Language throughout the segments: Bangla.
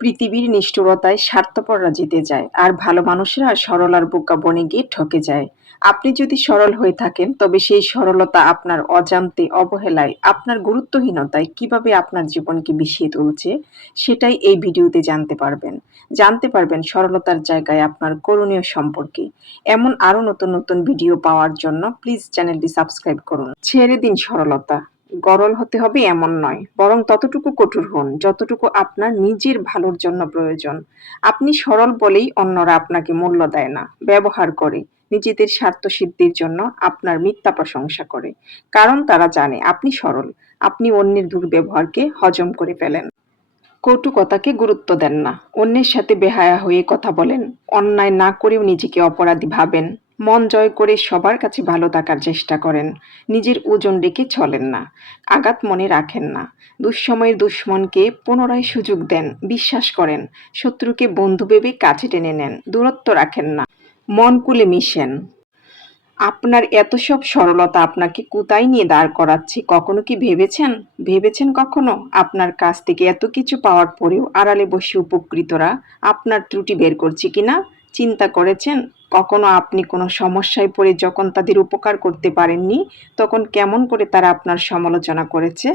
পৃথিবীর নিষ্ঠুরতায় স্বার্থপররা জিতে যায়, আর ভালো মানুষরা সরল আর বোকা বনে গিয়ে ঠকে যায়। আপনি যদি সরল হয়ে থাকেন, তবে সেই সরলতা আপনার অজান্তে অবহেলায়, আপনার গুরুত্বহীনতায় কীভাবে আপনার জীবনকে বিষিয়ে তুলছে, সেটাই এই ভিডিওতে জানতে পারবেন। জানতে পারবেন সরলতার জায়গায় আপনার করণীয় সম্পর্কে। এমন আরও নতুন নতুন ভিডিও পাওয়ার জন্য প্লিজ চ্যানেলটি সাবস্ক্রাইব করুন। ছেড়ে দিন সরলতা। গরল হতে হবে এমন নয়, বরং ততটুকু কঠোর হন, যতটুকু আপনার নিজের ভালোর জন্য প্রয়োজন। আপনি সরল বলেই অন্যরা আপনাকে মূল্য দেয় না, ব্যবহার করে, নিজেদের স্বার্থ সিদ্ধির জন্য আপনার মিথ্যা প্রশংসা করে। কারণ তারা জানে, আপনি সরল, আপনি অন্যের দুর্ব্যবহারকে হজম করে ফেলেন। কটু কথাকে গুরুত্ব দেন না, অন্যের সাথে বেহায়া হয়ে কথা বলেন, অন্যায় না করেও নিজেকে অপরাধী ভাবেন। মন জয় করে সবার কাছে ভালো থাকার চেষ্টা করেন। নিজের ওজন রেখে চলেন না, আঘাত মনে রাখেন না। দুঃসময়ের দুশ্মনকে পুনরায় সুযোগ দেন, বিশ্বাস করেন, শত্রুকে বন্ধু ভেবে কাছে টেনে নেন, দূরত্ব রাখেন না। মন কুলে মিশেন। আপনার এত সব সরলতা আপনাকে কোথায় নিয়ে দাঁড় করাচ্ছে, কখনো কি ভেবেছেন? ভেবেছেন কখনো? আপনার কাছ থেকে এত কিছু পাওয়ার পরেও আড়ালে বসে উপকৃতরা আপনার ত্রুটি বের করছে কিনা? চিন্তা করেছেন, কখনো আপনি কোনো সমস্যায় পড়ে যখন তাদের উপকার করতে পারেননি, তখন কেমন করে তারা আপনার সমালোচনা করেছে?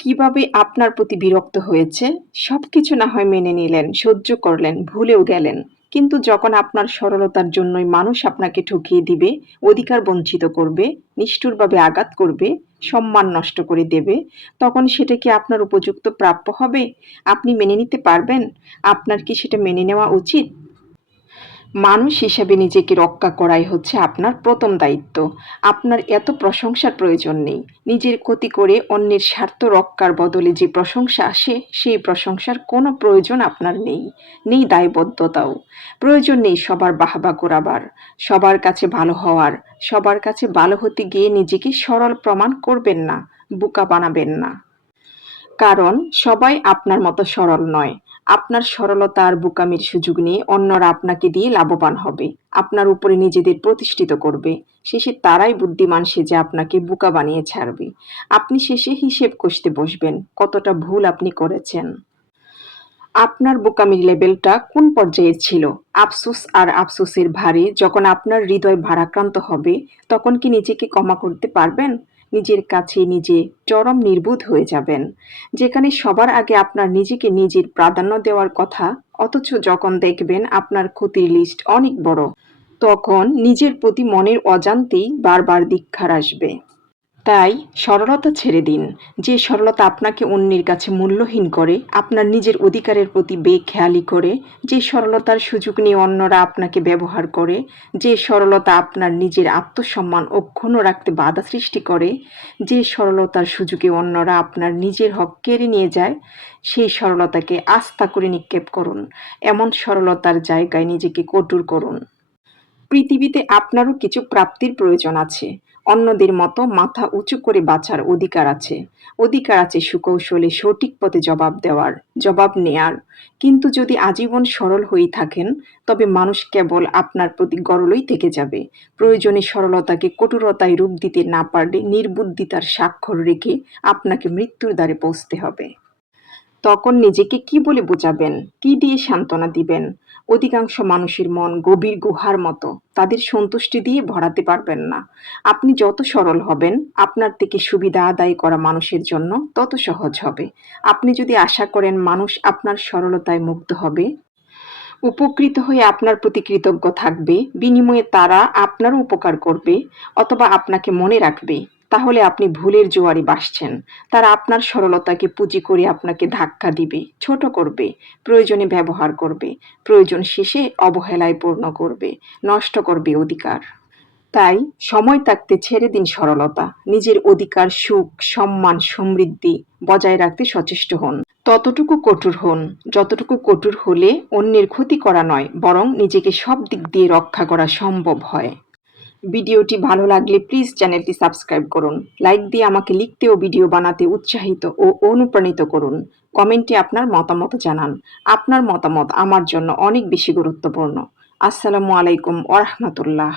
কীভাবে আপনার প্রতি বিরক্ত হয়েছে? সব কিছু না হয় মেনে নিলেন, সহ্য করলেন, ভুলেও গেলেন। কিন্তু যখন আপনার সরলতার জন্যই মানুষ আপনাকে ঠকিয়ে দিবে, অধিকার বঞ্চিত করবে, নিষ্ঠুরভাবে আঘাত করবে, সম্মান নষ্ট করে দেবে, তখন সেটা কি আপনার উপযুক্ত প্রাপ্য হবে? আপনি মেনে নিতে পারবেন? আপনার কি সেটা মেনে নেওয়া উচিত? মানুষ হিসেবে নিজেকে রক্ষা করাই হচ্ছে আপনার প্রথম দায়িত্ব। আপনার এত প্রশংসার প্রয়োজন নেই। নিজের ক্ষতি করে অন্যের স্বার্থ রক্ষার বদলে যে প্রশংসা আসে, সেই প্রশংসার কোনো প্রয়োজন আপনার নেই। নেই দায়বদ্ধতাও। প্রয়োজন নেই সবার বাহবা করাবার। সবার কাছে ভালো হওয়ার। সবার কাছে ভালো হতে গিয়ে নিজেকে সরল প্রমাণ করবেন না, বোকা বানাবেন না। কারণ সবাই আপনার মতো সরল নয়। আপনার সরলতা আর বোকামির সুযোগ নিয়ে অন্যরা আপনাকে দিয়ে লাভবান হবে। আপনার উপরে নিজেদের প্রতিষ্ঠিত করবে। শেষে তারাই বুদ্ধিমান সেজে আপনাকে বোকা বানিয়ে ছাড়বে। আপনি শেষে হিসেব কষতে বসবেন, কতটা ভুল আপনি করেছেন। আপনার বোকামির লেভেলটা কোন পর্যায়ের ছিল? আফসোস আর আফসোসের ভারে যখন আপনার হৃদয় ভারাক্রান্ত হবে, তখন কি নিজেকে ক্ষমা করতে পারবেন? নিজের কাছে নিজে চরম নির্বোধ হয়ে যাবেন। যেখানে সবার আগে আপনার নিজেকে নিজের প্রাধান্য দেওয়ার কথা, অথচ যখন দেখবেন আপনার ক্ষতির লিস্ট অনেক বড়, তখন নিজের প্রতি মনের অজান্তেই বারবার দীক্ষার আসবে। তাই সরলতা ছেড়ে দিন। যে সরলতা আপনাকে অন্যের কাছে মূল্যহীন করে, আপনার নিজের অধিকারের প্রতি বেখেয়ালি করে, যে সরলতার সুযোগ নিয়ে অন্যরা আপনাকে ব্যবহার করে, যে সরলতা আপনার নিজের আত্মসম্মান অক্ষুণ্ণ রাখতে বাধা সৃষ্টি করে, যে সরলতার সুযোগে অন্যরা আপনার নিজের হক কেড়ে নিয়ে যায়, সেই সরলতাকে আস্থা করে নিক্ষেপ করুন। এমন সরলতার জায়গায় নিজেকে কটুর করুন। পৃথিবীতে আপনারও কিছু প্রাপ্তির প্রয়োজন আছে। অন্যদের মতো মাথা উঁচু করে বাঁচার অধিকার আছে। অধিকার আছে সুকৌশলে সঠিক পথে জবাব দেওয়ার, জবাব নেয়ার। কিন্তু যদি আজীবন সরল হয়ে থাকেন, তবে মানুষ কেবল আপনার প্রতি গরলই থেকে যাবে। প্রয়োজনে সরলতাকে কঠোরতায় রূপ দিতে না পারলে নির্বুদ্ধিতার স্বাক্ষর রেখে আপনাকে মৃত্যুর দ্বারে পৌঁছতে হবে। তখন নিজেকে কি বলে বোঝাবেন? কি দিয়ে সান্ত্বনা দিবেন? অধিকাংশ মানুষের মন গভীর গুহার মতো। তাদের সন্তুষ্টি দিয়ে ভরাতে পারবেন না। আপনি যত সরল হবেন, আপনার থেকে সুবিধা আদায় করা মানুষের জন্য তত সহজ হবে। আপনি যদি আশা করেন মানুষ আপনার সরলতায় মুগ্ধ হবে, উপকৃত হয়ে আপনার প্রতি কৃতজ্ঞ থাকবে, বিনিময়ে তারা আপনারও উপকার করবে অথবা আপনাকে মনে রাখবে। তাহলে আপনি ভুলের জোয়ারে বাসছেন। তারা আপনার সরলতাকে পুঁজি করে আপনাকে ধাক্কা দিবে, ছোট করবে, প্রয়োজনে ব্যবহার করবে, প্রয়োজন শেষে অবহেলায় পূর্ণ করবে, নষ্ট করবে অধিকার। তাই সময় থাকতে ছেড়ে দিন সরলতা, নিজের অধিকার, সুখ, সম্মান, সমৃদ্ধি বজায় রাখতে সচেষ্ট হন। ততটুকু কঠোর হন, যতটুকু কঠোর হলে অন্যের ক্ষতি করা নয়, বরং নিজেকে সব দিক দিয়ে রক্ষা করা সম্ভব হয়। ভিডিওটি ভালো লাগলে প্লিজ চ্যানেলটি সাবস্ক্রাইব করুন। লাইক দিয়ে আমাকে লিখতে ও ভিডিও বানাতে উৎসাহিত ও অনুপ্রাণিত করুন। কমেন্টে আপনার মতামত জানান। আপনার মতামত আমার জন্য অনেক বেশি গুরুত্বপূর্ণ। আসসালামু আলাইকুম ওরহমতুল্লাহ